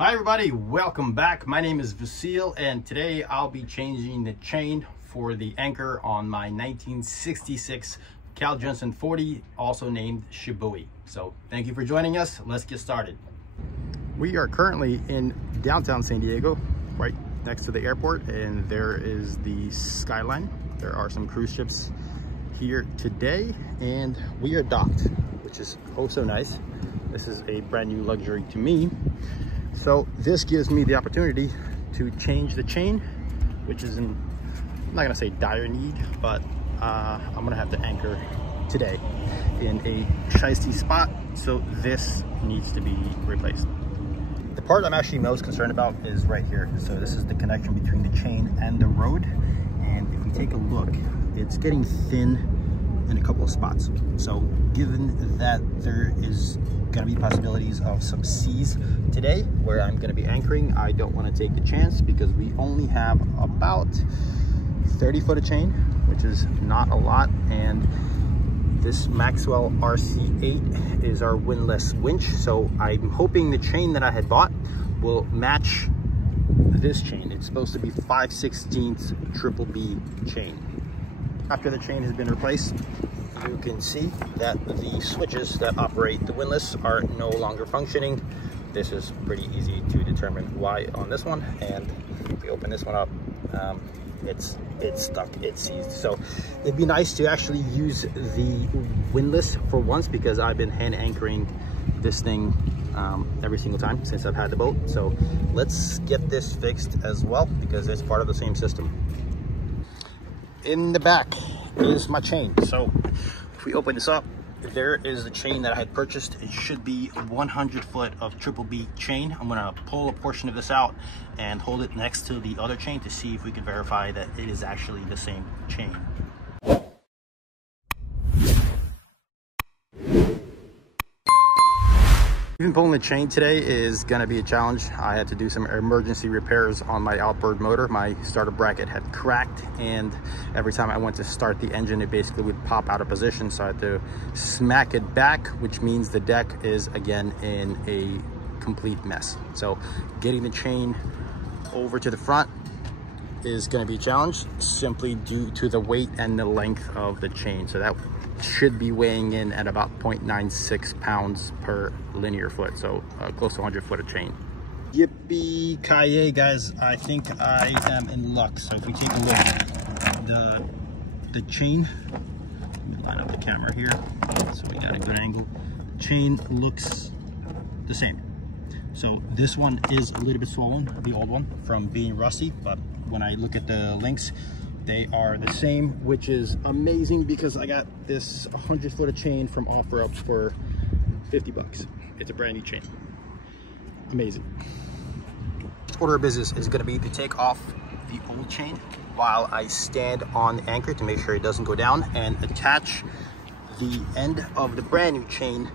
Hi everybody, welcome back. My name is Vasil and today I'll be changing the chain for the anchor on my 1966 Cal Jensen 40, also named Shibui. So thank you for joining us. Let's get started. We are currently in downtown San Diego, right next to the airport, and there is the skyline. There are some cruise ships here today and we are docked, which is oh so nice. This is a brand new luxury to me. So this gives me the opportunity to change the chain, which is I'm not gonna say dire need, but I'm gonna have to anchor today in a shiesty spot. So this needs to be replaced. The part I'm actually most concerned about is right here. So this is the connection between the chain and the road. And if we take a look, it's getting thin in a couple of spots. So given that there is gonna be possibilities of some seas today where I'm gonna be anchoring, I don't wanna take the chance because we only have about 30 foot of chain, which is not a lot. And this Maxwell RC-8 is our windlass winch. So I'm hoping the chain that I had bought will match this chain. It's supposed to be 5/16 triple B chain. After the chain has been replaced, you can see that the switches that operate the windlass are no longer functioning. This is pretty easy to determine why on this one. And if we open this one up, it's stuck, it's seized. So it'd be nice to actually use the windlass for once, because I've been hand anchoring this thing every single time since I've had the boat. So let's get this fixed as well, because it's part of the same system. In the back is my chain. So if we open this up, there is the chain that I had purchased. It should be 100 foot of triple B chain. I'm gonna pull a portion of this out and hold it next to the other chain to see if we can verify that it is actually the same chain. Even pulling the chain today is gonna be a challenge. I had to do some emergency repairs on my outboard motor. My starter bracket had cracked, and every time I went to start the engine, it basically would pop out of position. So I had to smack it back, which means the deck is again in a complete mess. So getting the chain over to the front is gonna be a challenge, simply due to the weight and the length of the chain. So that should be weighing in at about 0.96 pounds per linear foot, so close to 100 foot of chain. Yippee-ki-yay, guys. I think I am in luck. So if we take a look, the chain, let me line up the camera here so we got a good angle. Chain looks the same. So this one is a little bit swollen, the old one, from being rusty, but when I look at the links, they are the same, which is amazing because I got this 100 foot of chain from OfferUp for 50 bucks. It's a brand new chain. Amazing. Order of business is going to be to take off the old chain while I stand on the anchor to make sure it doesn't go down, and attach the end of the brand new chain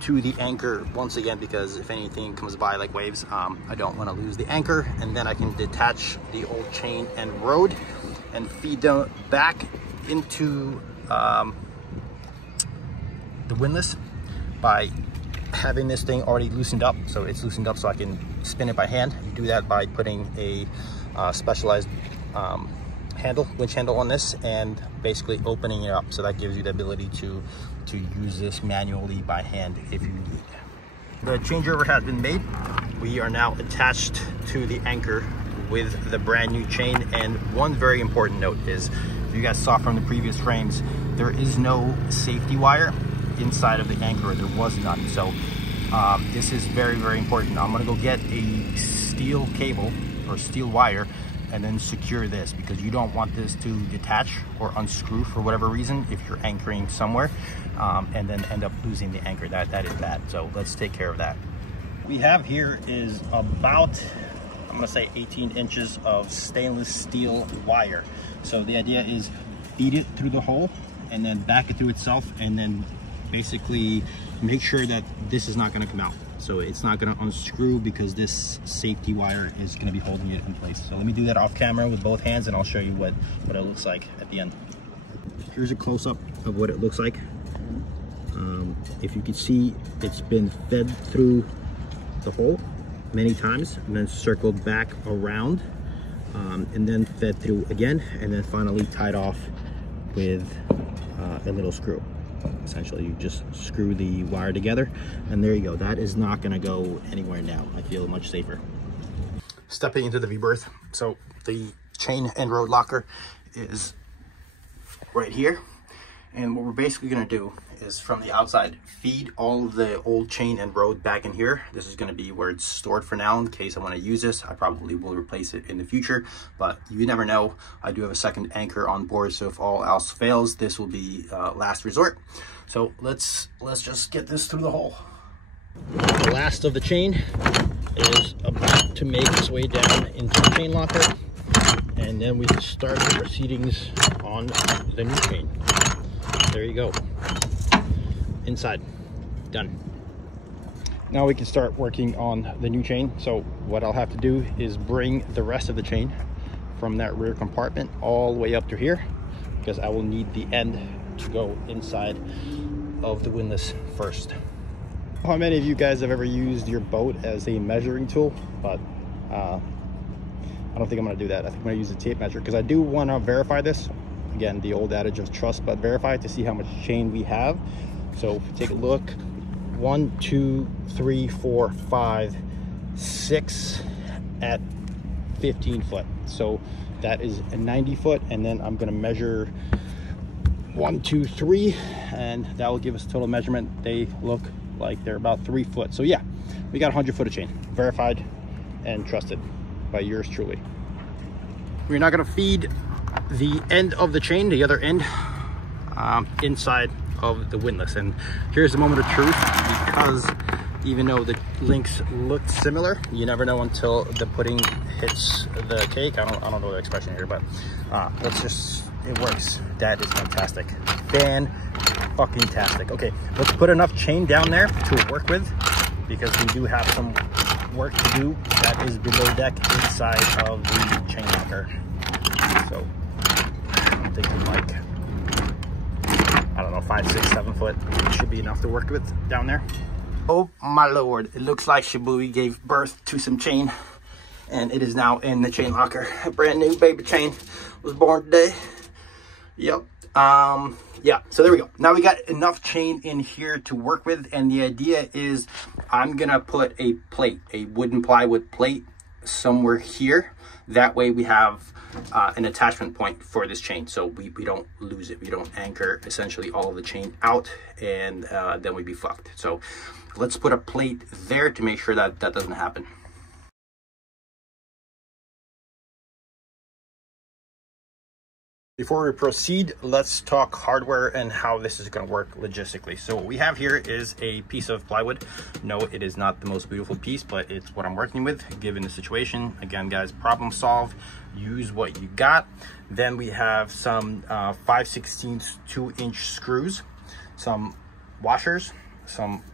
to the anchor once again, because if anything comes by like waves, I don't want to lose the anchor. And then I can detach the old chain and rod and feed them back into the windlass by having this thing already loosened up. So it's loosened up so I can spin it by hand. You do that by putting a specialized winch handle on this and basically opening it up. So that gives you the ability to use this manually by hand if you need. The changeover has been made. We are now attached to the anchor with the brand new chain. And one very important note is, if you guys saw from the previous frames, there is no safety wire inside of the anchor. There was none. So this is very, very important. I'm gonna go get a steel cable or steel wire and then secure this, because you don't want this to detach or unscrew for whatever reason if you're anchoring somewhere, and then end up losing the anchor. That is bad. So let's take care of that. What we have here is about, I'm gonna say 18 inches of stainless steel wire. So the idea is feed it through the hole and then back it through itself, and then basically make sure that this is not gonna come out. So it's not gonna unscrew, because this safety wire is gonna be holding it in place. So let me do that off camera with both hands, and I'll show you what it looks like at the end. Here's a close-up of what it looks like. If you can see, it's been fed through the hole, many times and then circled back around, and then fed through again, and then finally tied off with a little screw. Essentially, you just screw the wire together, and there you go. That is not going to go anywhere now. I feel much safer. Stepping into the V-berth. So the chain and rod locker is right here, and what we're basically going to do is from the outside feed all of the old chain and rod back in here. This is going to be where it's stored for now in case I want to use this. I probably will replace it in the future, but you never know. I do have a second anchor on board, so if all else fails, this will be last resort. So let's just get this through the hole. The last of the chain is about to make its way down into the chain locker, and then we start the proceedings on the new chain. There you go. Inside. Done. Now we can start working on the new chain. So what I'll have to do is bring the rest of the chain from that rear compartment all the way up to here, because I will need the end to go inside of the windlass first. How many of you guys have ever used your boat as a measuring tool? But I don't think I'm going to do that. I think I'm going to use a tape measure, because I do want to verify this. Again, the old adage of trust but verify, to see how much chain we have. So if you take a look, 1, 2, 3, 4, 5, 6 at 15 foot. So that is a 90 foot, and then I'm going to measure 1, 2, 3, and that will give us a total measurement. They look like they're about 3 foot. So yeah, we got 100 foot of chain, verified and trusted by yours truly. We're not going to feed the end of the chain, the other end, inside of the windlass. And here's the moment of truth, because even though the links look similar, you never know until the pudding hits the cake. I don't know the expression here, but it works. That is fantastic. Fan-fucking-tastic. Okay, let's put enough chain down there to work with, because we do have some work to do that is below deck inside of the chain locker. So I'm thinking like, I don't know, 5, 6, 7 foot should be enough to work with down there. Oh my lord, it looks like Shibui gave birth to some chain, and it is now in the chain locker. A brand new baby chain was born today. Yep. Yeah, so there we go. Now we got enough chain in here to work with, and the idea is I'm gonna put a plate, a wooden plywood plate somewhere here. That way we have an attachment point for this chain, so we don't lose it. We don't anchor essentially all of the chain out, and then we'd be fucked. So let's put a plate there to make sure that that doesn't happen. Before we proceed, let's talk hardware and how this is going to work logistically. So what we have here is a piece of plywood. No, it is not the most beautiful piece, but it's what I'm working with given the situation. Again, guys, problem solve, use what you got. Then we have some 5/16 2-inch screws, some washers, some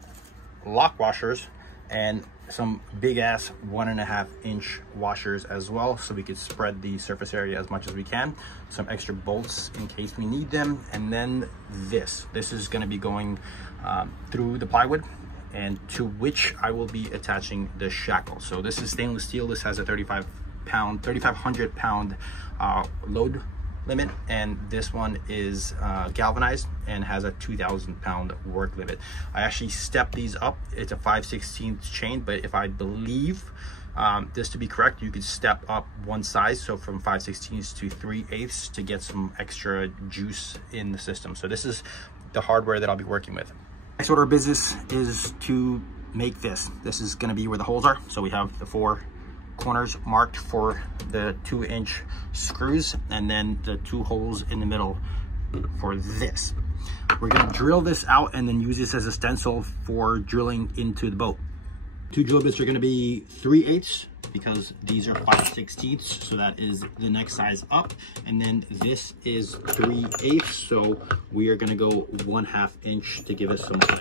lock washers, and some big ass 1.5-inch washers as well, so we could spread the surface area as much as we can. Some extra bolts in case we need them, and then this is going to be going through the plywood, and to which I will be attaching the shackle. So this is stainless steel. This has a 3,500 pound load limit, and this one is galvanized and has a 2,000 pound work limit. I actually stepped these up. It's a 5/16 chain, but if I believe this to be correct, you could step up one size, so from 5/16 to 3/8 to get some extra juice in the system. So this is the hardware that I'll be working with. Next order of business is to make this. This is going to be where the holes are. So we have the 4 corners marked for the 2-inch screws, and then the 2 holes in the middle for this. We're going to drill this out and then use this as a stencil for drilling into the boat. 2 drill bits are going to be 3/8 because these are 5/16, so that is the next size up, and then this is 3/8, so we are going to go 1/2 inch to give us some play.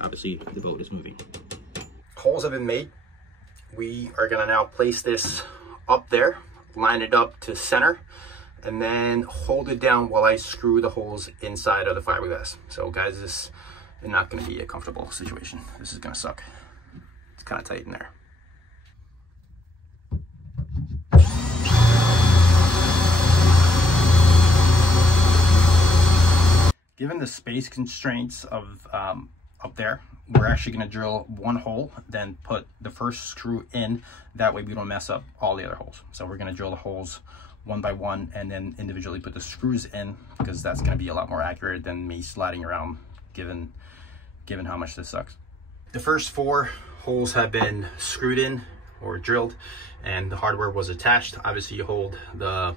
Obviously the boat is moving. Holes have been made. We are going to now place this up there, line it up to center, and then hold it down while I screw the holes inside of the fiberglass. So guys, this is not going to be a comfortable situation. This is going to suck. It's kind of tight in there. Given the space constraints of up there, we're actually going to drill one hole, then put the first screw in. That way we don't mess up all the other holes. So we're going to drill the holes one by one and then individually put the screws in, because that's going to be a lot more accurate than me sliding around, given how much this sucks. The first 4 holes have been screwed in or drilled, and the hardware was attached. Obviously you hold the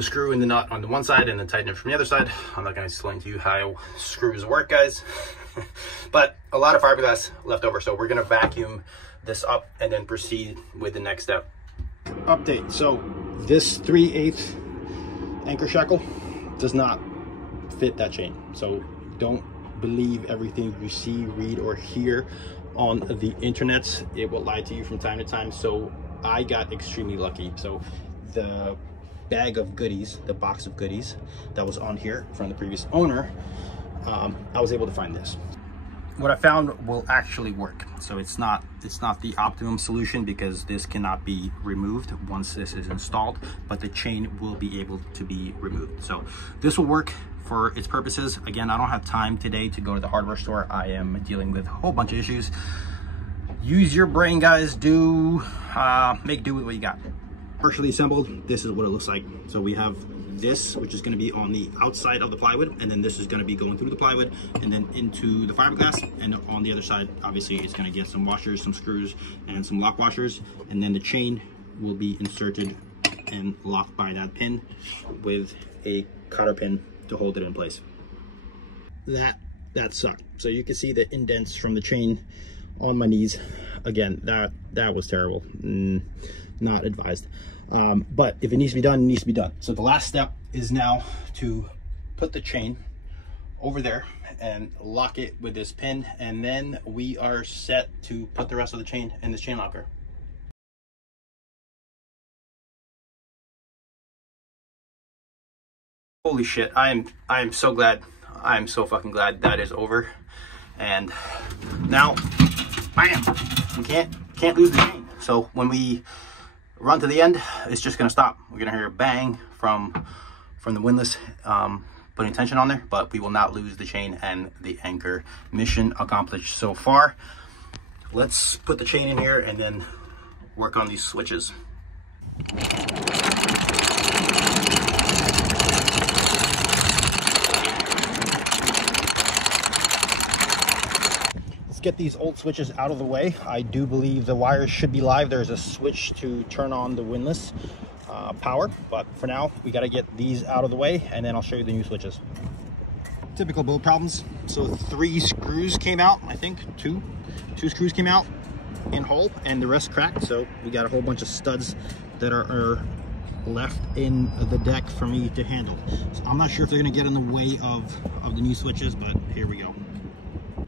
screw in the nut on the one side and then tighten it from the other side. I'm not going to explain to you how screws work, guys. But a lot of fiberglass left over, so we're going to vacuum this up and then proceed with the next step. Update. So this 3/8 anchor shackle does not fit that chain, so don't believe everything you see, read, or hear on the internet. It will lie to you from time to time. So I got extremely lucky. So the bag of goodies, the box of goodies that was on here from the previous owner, I was able to find this. What I found will actually work. So it's not the optimum solution, because this cannot be removed once this is installed, but the chain will be able to be removed. So this will work for its purposes. Again, I don't have time today to go to the hardware store. I am dealing with a whole bunch of issues. Use your brain, guys. Make do with what you got. Partially assembled, this is what it looks like. So we have this, which is going to be on the outside of the plywood, and then this is going to be going through the plywood and then into the fiberglass, and on the other side obviously it's going to get some washers, some screws, and some lock washers, and then the chain will be inserted and locked by that pin with a cotter pin to hold it in place. That sucked. So you can see the indents from the chain on my knees. Again, that was terrible. Not advised. But if it needs to be done, it needs to be done. So the last step is now to put the chain over there and lock it with this pin, and then we are set to put the rest of the chain in this chain locker. Holy shit, I am so glad. I'm so fucking glad that is over. And now, bam, we can't lose the chain. So when we run to the end, it's just gonna stop. We're gonna hear a bang from the windlass putting tension on there, but we will not lose the chain and the anchor. Mission accomplished so far. Let's put the chain in here and then work on these switches. Get these old switches out of the way. I do believe the wires should be live. There's a switch to turn on the windlass power, but for now we got to get these out of the way, and then I'll show you the new switches. Typical build problems. So 3 screws came out. I think two screws came out in whole, and the rest cracked. So we got a whole bunch of studs that are left in the deck for me to handle. So I'm not sure if they're going to get in the way of the new switches, but here we go.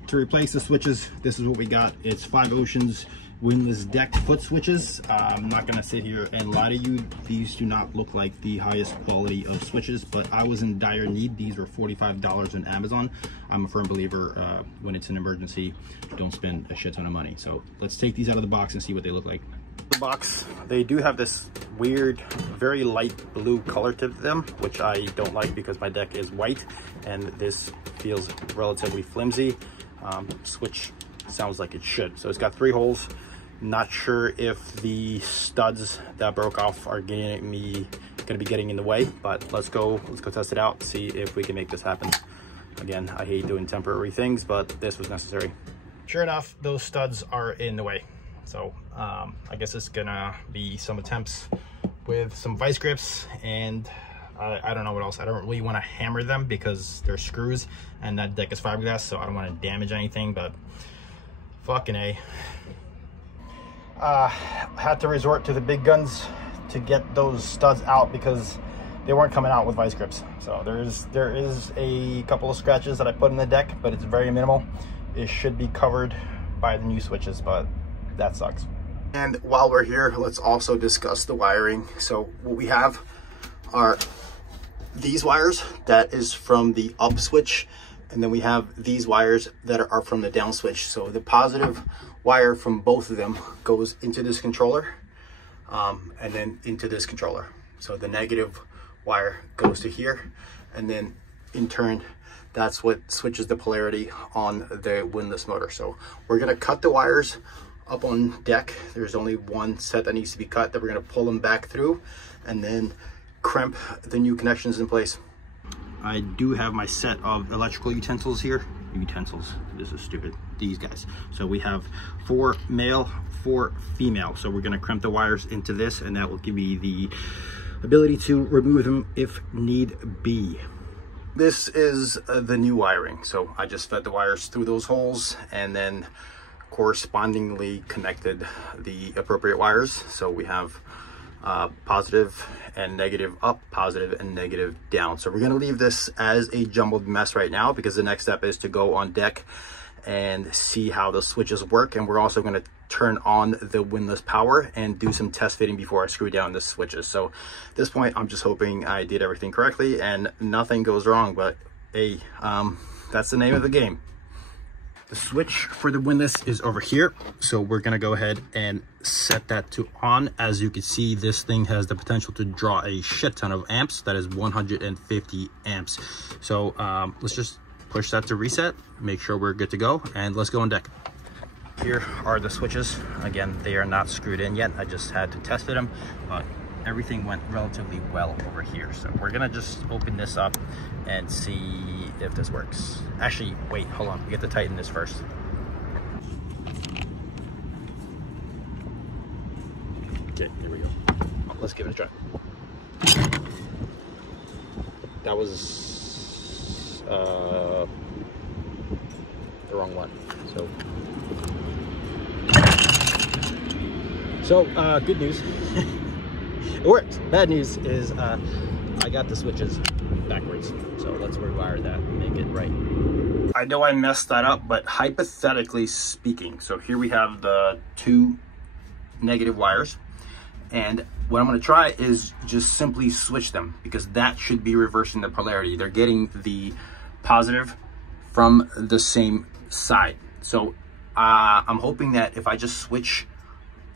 To replace the switches, this is what we got. It's 5 Oceans windlass deck foot switches. I'm not gonna sit here and lie to you. These do not look like the highest quality of switches, but I was in dire need. These were $45 on Amazon. I'm a firm believer, when it's an emergency, don't spend a shit ton of money. So let's take these out of the box and see what they look like. The box, they do have this weird, very light blue color to them, which I don't like because my deck is white and this feels relatively flimsy. Switch sounds like it should. So it's got 3 holes. Not sure if the studs that broke off are gonna be getting in the way, but let's go test it out, see if we can make this happen. Again, I hate doing temporary things, but this was necessary. Sure enough, those studs are in the way. So I guess it's gonna be some attempts with some vice grips, and I don't know what else. I don't really want to hammer them because they're screws and that deck is fiberglass, so I don't want to damage anything, but fucking A. Had to resort to the big guns to get those studs out because they weren't coming out with vice grips. So there is a couple of scratches that I put in the deck, but it's very minimal. It should be covered by the new switches, but that sucks. And while we're here, let's also discuss the wiring. So what we have are these wires that is from the up switch, and then we have these wires that are from the down switch. So the positive wire from both of them goes into this controller, and then into this controller. So the negative wire goes to here, and then in turn, that's what switches the polarity on the windlass motor. So we're gonna cut the wires up on deck. There's only one set that needs to be cut, that we're gonna pull them back through and then crimp the new connections in place. I do have my set of electrical utensils here. Utensils, this is stupid, these guys. So we have 4 male, 4 female. So we're gonna crimp the wires into this, and that will give me the ability to remove them if need be. This is the new wiring. So I just fed the wires through those holes and then correspondingly connected the appropriate wires. So we have positive and negative up, positive and negative down. So we're going to leave this as a jumbled mess right now, because the next step is to go on deck and see how the switches work. And we're also going to turn on the windlass power and do some test fitting before I screw down the switches. So at this point, I'm just hoping I did everything correctly and nothing goes wrong, but hey, that's the name of the game. The switch for the windlass is over here. So we're gonna go ahead and set that to on. As you can see, this thing has the potential to draw a shit ton of amps. That is 150 amps. So let's just push that to reset, make sure we're good to go, and let's go on deck. Here are the switches. Again, they are not screwed in yet. I just had to test fit them, but everything went relatively well over here. So we're gonna just open this up and see if this works. Actually, wait, hold on. We have to tighten this first. Okay, there we go. Let's give it a try. That was the wrong one. So good news. It works. Bad news is I got the switches backwards. So let's rewire that and make it right. I know I messed that up, but hypothetically speaking, so here we have the 2 negative wires, and what I'm going to try is just simply switch them, because that should be reversing the polarity. They're getting the positive from the same side. So I'm hoping that if I just switch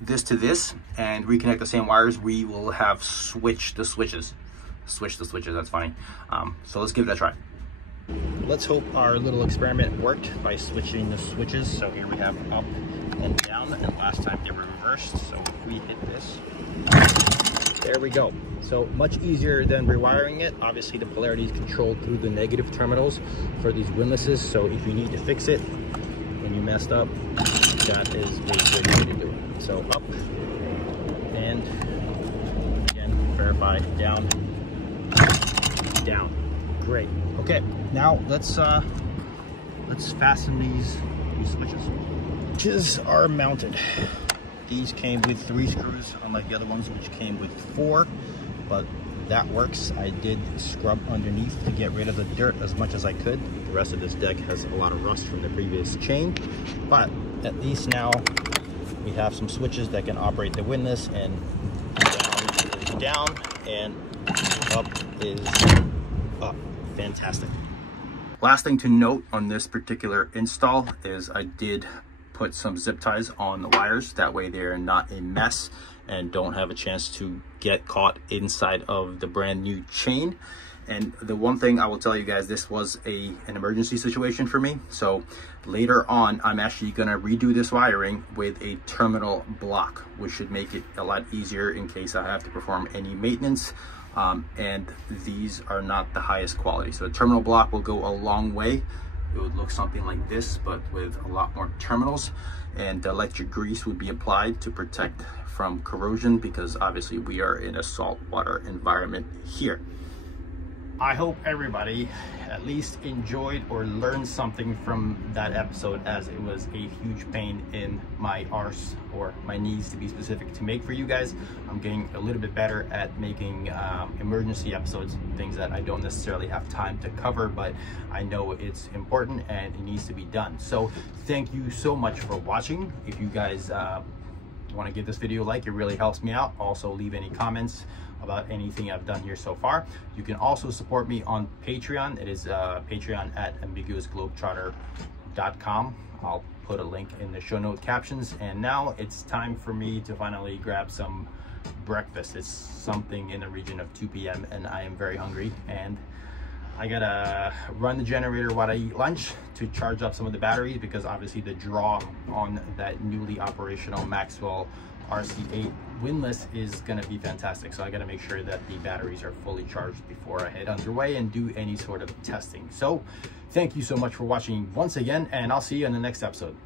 this to this and reconnect the same wires, we will have switched the switches. Switch the switches, that's funny. So let's give it a try. Let's hope our little experiment worked by switching the switches. So here we have up and down, and last time they were reversed. So if we hit this, there we go. So much easier than rewiring it. Obviously the polarity is controlled through the negative terminals for these windlasses. So if you need to fix it when you messed up, that is a good way to do it. So up, and again, verify, down, down. Great. Okay, now let's fasten these switches. Switches are mounted. These came with 3 screws, unlike the other ones which came with 4, but that works. I did scrub underneath to get rid of the dirt as much as I could. The rest of this deck has a lot of rust from the previous chain, but at least now we have some switches that can operate the windlass, and down and up is up. Fantastic. Last thing to note on this particular install is I did put some zip ties on the wires. That way they're not a mess and don't have a chance to get caught inside of the brand new chain. And the one thing I will tell you guys, this was an emergency situation for me. So later on, I'm actually gonna redo this wiring with a terminal block, which should make it a lot easier in case I have to perform any maintenance. And these are not the highest quality. So the terminal block will go a long way. It would look something like this, but with a lot more terminals, and electric grease would be applied to protect from corrosion, because obviously we are in a saltwater environment here. I hope everybody at least enjoyed or learned something from that episode, as it was a huge pain in my arse, or my knees to be specific, to make for you guys. I'm getting a little bit better at making emergency episodes, things that I don't necessarily have time to cover, but I know it's important and it needs to be done. So thank you so much for watching. If you guys want to give this video a like, it really helps me out. Also leave any comments about anything I've done here so far. You can also support me on Patreon. It is Patreon at ambiguousglobetrotter.com. I'll put a link in the show note captions. And now it's time for me to finally grab some breakfast. It's something in the region of 2 p.m. and I am very hungry, and I gotta run the generator while I eat lunch to charge up some of the batteries, because obviously the draw on that newly operational Maxwell RC-8 windlass is gonna be fantastic. So I gotta make sure that the batteries are fully charged before I head underway and do any sort of testing. So thank you so much for watching once again, and I'll see you in the next episode.